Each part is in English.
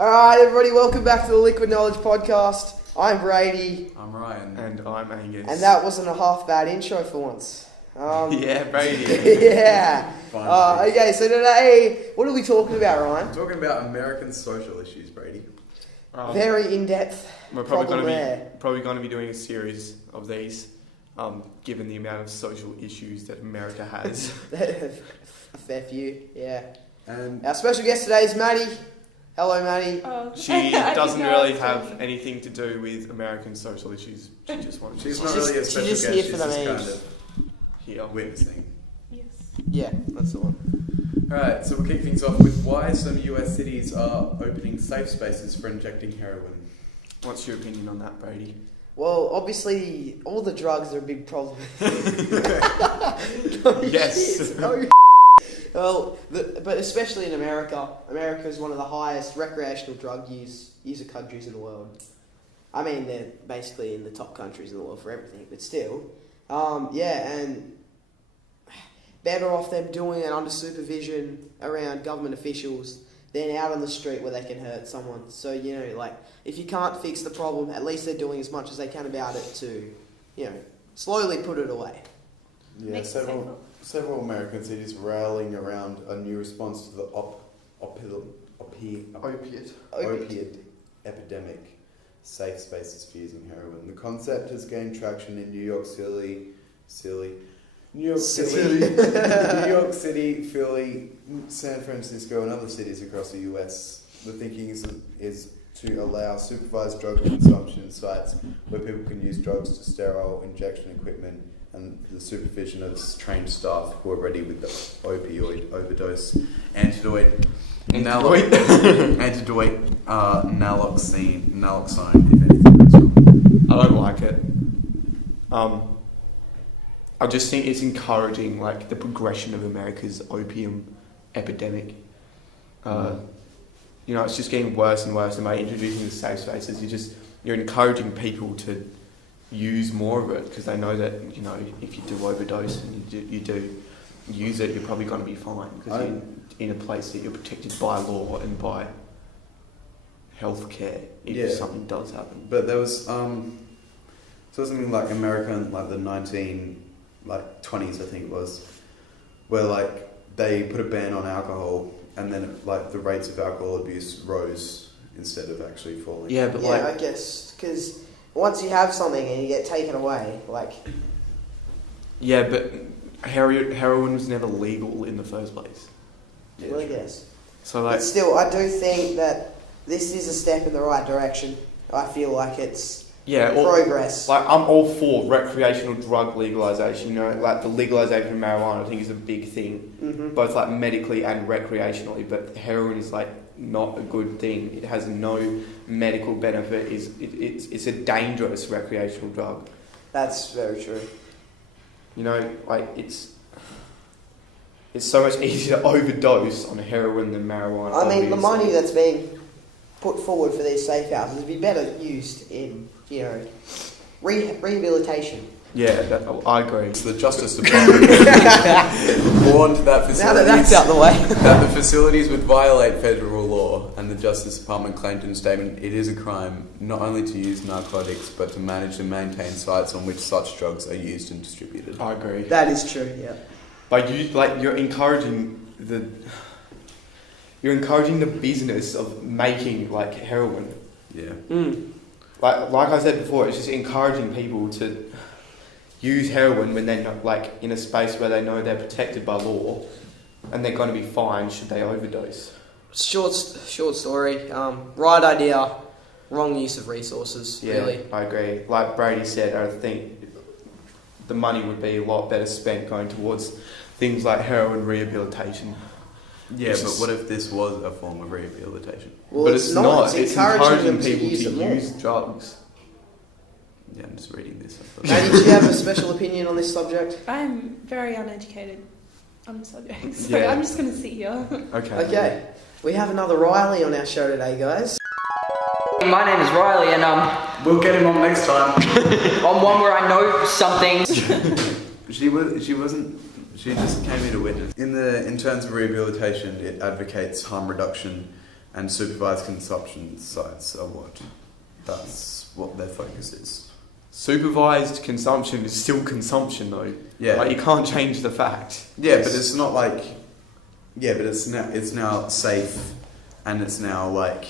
Alright, everybody, welcome back to the Liquid Knowledge Podcast. I'm Brady. I'm Ryan. And I'm Angus. And that wasn't a half bad intro for once. Yeah, Brady. Yeah. Okay, so today, what are we talking about, Ryan? We're talking about American social issues, Brady. Very in-depth. We're probably going to be doing a series of these, given the amount of social issues that America has. A fair few, yeah. And our special guest today is Maddy. Hello, Maddy. She doesn't really have anything to do with American social issues. She just wants. She's not really a special guest. She's She's here for the just memes. kind of here witnessing. Yes. Yeah, that's the one. Alright, so we'll kick things off with why some US cities are opening safe spaces for injecting heroin. What's your opinion on that, Brady? Well, obviously, all the drugs are a big problem. Yes. Well, but especially in America. America is one of the highest recreational drug user countries in the world. I mean, they're basically in the top countries in the world for everything, but still. And better off them doing it under supervision around government officials than out on the street where they can hurt someone. So, if you can't fix the problem, at least they're doing as much as they can about it to, slowly put it away. Yeah, several American cities rallying around a new response to the opiate epidemic, safe spaces for using heroin. The concept has gained traction in New York City, Philly, San Francisco, and other cities across the US. The thinking is to allow supervised drug consumption sites where people can use drugs to sterile injection equipment and the supervision of trained staff who are ready with the opioid overdose antidote naloxone, if anything goes wrong. I don't like it. I just think it's encouraging the progression of America's opium epidemic. It's just getting worse and worse, and by introducing the safe spaces, you're encouraging people to use more of it because they know that if you do overdose and you do use it, you're probably going to be fine because you're in a place that you're protected by law and by healthcare if something does happen. But there was something like America in the 1920s, I think it was, where they put a ban on alcohol and then the rates of alcohol abuse rose instead of actually falling. Yeah, but I guess because once you have something and you get taken away, yeah, but heroin was never legal in the first place. Yeah, well, I guess. So but still, I do think that this is a step in the right direction. I feel like it's progress. I'm all for recreational drug legalization. The legalization of marijuana, I think, is a big thing, both medically and recreationally. But heroin is not a good thing. It has no medical benefit. It's a dangerous recreational drug. That's very true. It's so much easier to overdose on heroin than marijuana. I mean, the money that's being put forward for these safe houses would be better used in, rehabilitation. Yeah, I agree. So the Justice Department warned that now that that's out the way, that the facilities would violate federal law, and the Justice Department claimed in a statement it is a crime not only to use narcotics but to manage and maintain sites on which such drugs are used and distributed. I agree. That is true. Yeah. You're encouraging the business of making heroin. Yeah. Like I said before, it's just encouraging people to use heroin when they're not in a space where they know they're protected by law, and they're going to be fine should they overdose. Short story. Right idea, wrong use of resources. Yeah, really. I agree. Like Brady said, I think the money would be a lot better spent going towards things like heroin rehabilitation. Yeah, but what if this was a form of rehabilitation? Well, but it's not. It's encouraging people to use drugs. Yeah, I'm just reading this. Maddy, do you have a special opinion on this subject? I'm very uneducated on the subject, so I'm just going to sit here. Okay. We have another Riley on our show today, guys. My name is Riley, and we'll get him on next time. I'm one where I know something. She just came here to witness. In terms of rehabilitation, it advocates harm reduction and supervised consumption sites are what? That's what their focus is. Supervised consumption is still consumption, though. Yeah. Like, you can't change the fact. Yeah, but it's not like. Yeah, but it's now safe, and it's now like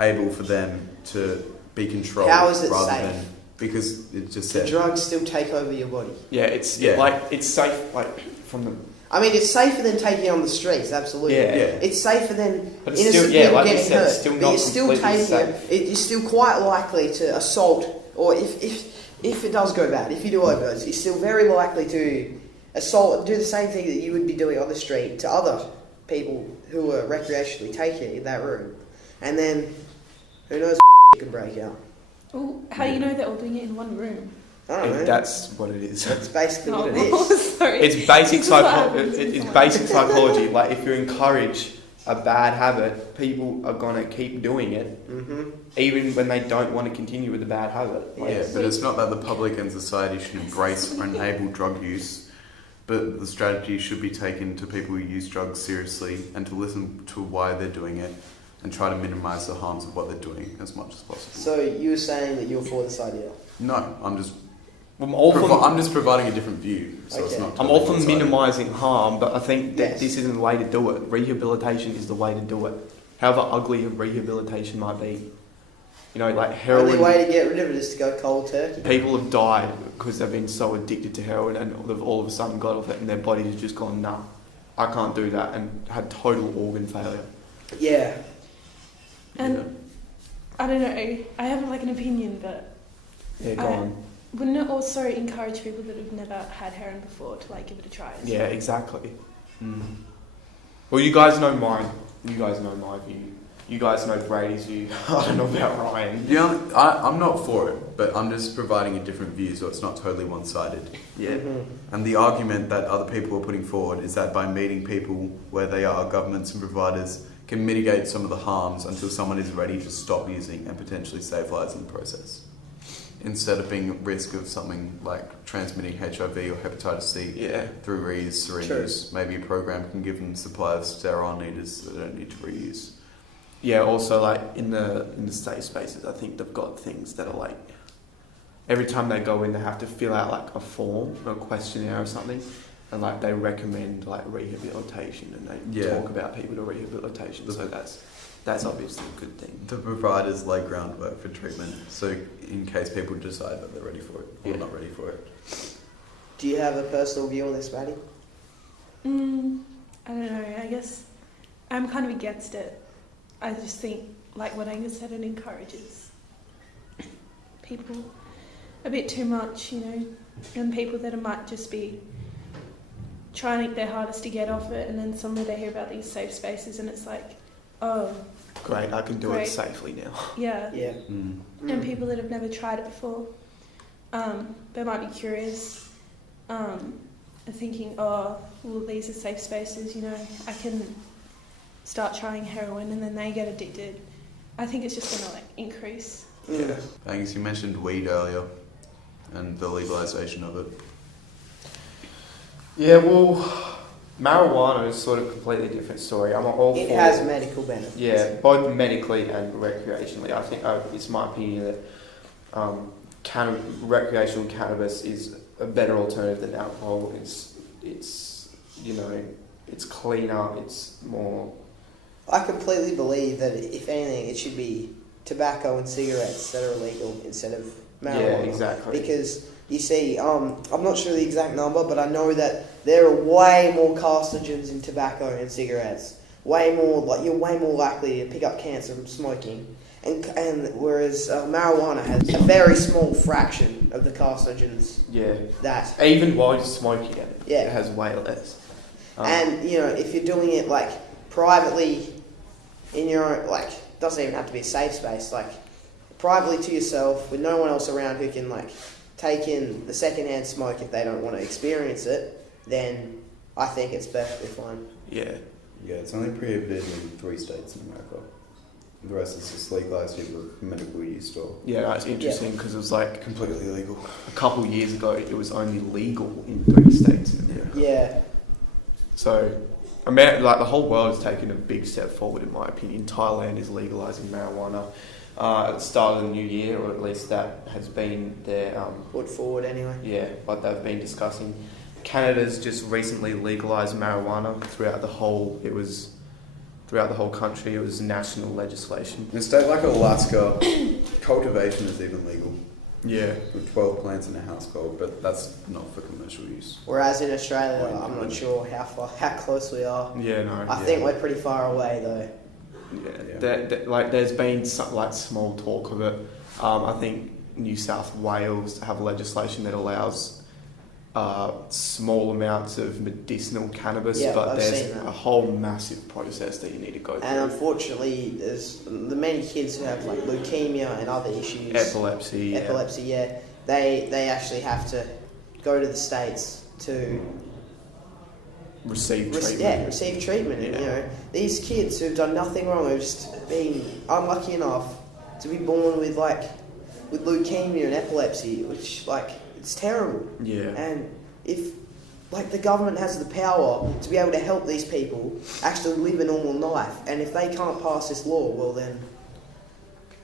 able for them to be controlled. How is it rather safe? than because it just The said. drugs still take over your body. Yeah, it's safe, like, from the... I mean, it's safer than taking it on the streets, absolutely. Yeah. It's safer than But it's innocent still, yeah, people like you getting said, hurt. it's still but not you're still completely taking safe. it. You're still quite likely to assault, or if it does go bad, if you do overdose, you're still very likely to assault and do the same thing that you would be doing on the street to other people who are recreationally taking it in that room. And then, who knows, can break out. Well, how do you know they're all doing it in one room? I don't know. That's what it is. That's basically Oh, what it is. sorry. It's basic This is what happens it's when basic psychology. Like, if you encourage a bad habit, people are gonna keep doing it, Mm-hmm. even when they don't want to continue with the bad habit. Like, Yeah, but it's not that the public and society should embrace or enable drug use, but the strategy should be taken to people who use drugs seriously and to listen to why they're doing it and try to minimise the harms of what they're doing as much as possible. So you were saying that you're for this idea? No, I'm just I'm just providing a different view, so it's Okay. not. all for minimising harm, but I think that Yes. this isn't the way to do it. Rehabilitation is the way to do it. However ugly rehabilitation might be. You know, like The only heroin, way to get rid of it is to go cold turkey. people have died because they've been so addicted to heroin and they've all of a sudden got off it and their bodies have just gone, nah, I can't do that, and had total organ failure. Yeah. And I don't know, I have like an opinion, but Yeah, go on. wouldn't it also encourage people that have never had heroin before to like give it a try? Yeah, exactly. Well, you guys know mine. You guys know my view. You guys know Brady's view. I don't know about Ryan. Yeah, I'm not for it, but I'm just providing a different view, so it's not totally one-sided. Yeah. Mhm. And the argument that other people are putting forward is that by meeting people where they are, governments and providers can mitigate some of the harms until someone is ready to stop using and potentially save lives in the process. Instead of being at risk of something like transmitting HIV or hepatitis C Yeah. through reused syringes, maybe a program can give them supply of sterile needles that they don't need to reuse. Yeah, also like in the safe spaces, I think they've got things that are like every time they go in, they have to fill out like a form or a questionnaire or something, and like they recommend like rehabilitation and they Yeah. talk about people to rehabilitation. So that's obviously a good thing. The providers lay groundwork for treatment, so in case people decide that they're ready for it or Yeah. not ready for it. Do you have a personal view on this, Maddy? I don't know, I guess I'm kind of against it. I just think, like what Angus said, it encourages people a bit too much, you know, and people that might just be trying their hardest to get off it, and then suddenly they hear about these safe spaces and it's like, oh, Great, I can do it Great. safely now. yeah. Yeah. And people that have never tried it before, they might be curious, and thinking, oh, well, these are safe spaces, you know, I can start trying heroin, and then they get addicted. I think it's just going to like increase. Yeah. Angus, you mentioned weed earlier and the legalisation of it. Yeah, well, marijuana is sort of a completely different story. I'm all It for has medical benefits. Yeah, both medically and recreationally. I think it's my opinion that recreational cannabis is a better alternative than alcohol. It's you know, it's cleaner. It's more. I completely believe that if anything, it should be tobacco and cigarettes that are illegal instead of marijuana. Yeah, exactly. Because you see, I'm not sure the exact number, but I know that there are way more carcinogens in tobacco and cigarettes. Way more, like you're way more likely to pick up cancer from smoking. And whereas marijuana has a very small fraction of the carcinogens Yeah. that. Even while you're smoking it, Yeah. it has way less. And you know, if you're doing it like privately in your own, like, doesn't even have to be a safe space, like privately to yourself with no one else around who can like take in the secondhand smoke if they don't want to experience it, then I think it's perfectly fine. Yeah. Yeah, it's only prohibited in 3 states in America. The rest is just legalised in the medical use store. Yeah, that's interesting because it was like Completely illegal. a couple of years ago, it was only legal in 3 states in America. Yeah. So, like the whole world has taken a big step forward, in my opinion. Thailand is legalising marijuana at the start of the new year, or at least that has been their Put forward anyway. yeah, what they've been discussing. Canada's just recently legalised marijuana throughout the whole. It was throughout the whole country. It was national legislation. In a state like Alaska, cultivation is even legal. Yeah. With 12 plants in a household, but that's not for commercial use. Whereas in Australia, I'm not sure how close we are. Yeah, no. I think we're pretty far away though. Yeah. Like there's been some like small talk of it. I think New South Wales have legislation that allows small amounts of medicinal cannabis, Yeah, but I've there's seen that. a whole massive process that you need to go through. And unfortunately, there's the many kids who have like leukemia and other issues. Epilepsy. Yeah. They actually have to go to the States to Receive treatment. receive treatment. Yeah. And, you know, these kids who've done nothing wrong, who've just been unlucky enough to be born with leukemia and epilepsy, which like it's terrible. Yeah. And if like the government has the power to be able to help these people actually live a normal life, and if they can't pass this law, well then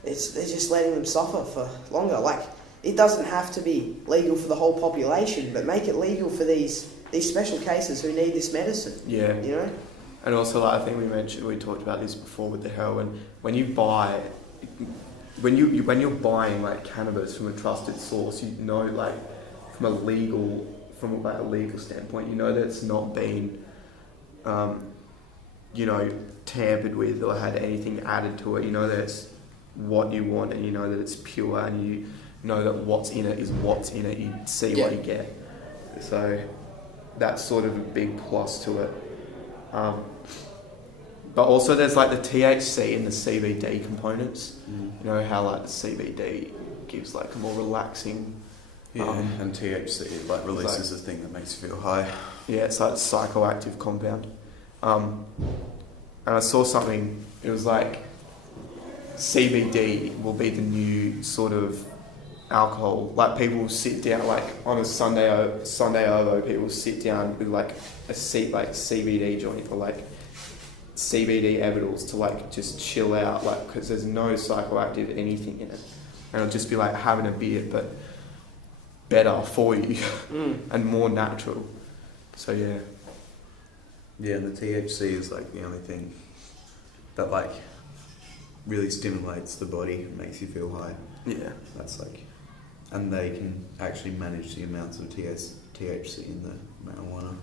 they're just letting them suffer for longer. Like it doesn't have to be legal for the whole population, but make it legal for these special cases who need this medicine. Yeah. You know? And also, like, I think we talked about this before with the heroin. When you're buying like cannabis from a trusted source, you know, like from a legal standpoint, you know that it's not been, you know, tampered with or had anything added to it. You know that it's what you want, and you know that it's pure, and you know that what's in it is what's in it. You see what you get. So that's sort of a big plus to it. But also there's like the THC and the CBD components. You know how like the CBD gives like a more relaxing. And THC like releases a thing that makes you feel high. Yeah, it's like a psychoactive compound. And I saw something. It was like CBD will be the new sort of alcohol. Like people will sit down like on a Sunday over. People will sit down with like a CBD joint or like CBD edibles to like just chill out, like because there's no psychoactive anything in it, and it'll just be like having a beer but better for you and more natural. So yeah. Yeah, and the THC is like the only thing that like really stimulates the body, makes you feel high. Yeah. That's like, and they can actually manage the amounts of THC in the marijuana.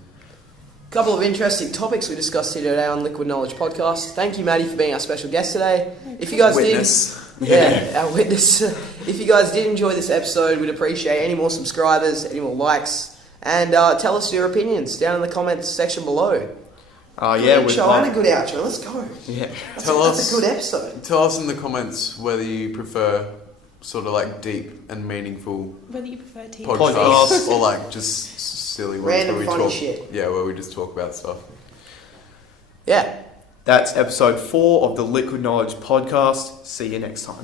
Couple of interesting topics we discussed here today on Liquid Knowledge Podcast. Thank you, Maddy, for being our special guest today. If you guys our witness. If you guys did enjoy this episode, we'd appreciate any more subscribers, any more likes, and tell us your opinions down in the comments section below. Good show and a good outro. Let's go. Yeah. That's a good episode. Tell us in the comments whether you prefer sort of like deep and meaningful Whether you prefer tea podcasts or like just silly ones random where we funny talk. shit. Yeah, where we just talk about stuff. Yeah. That's episode 4 of the Liquid Knowledge Podcast. See you next time.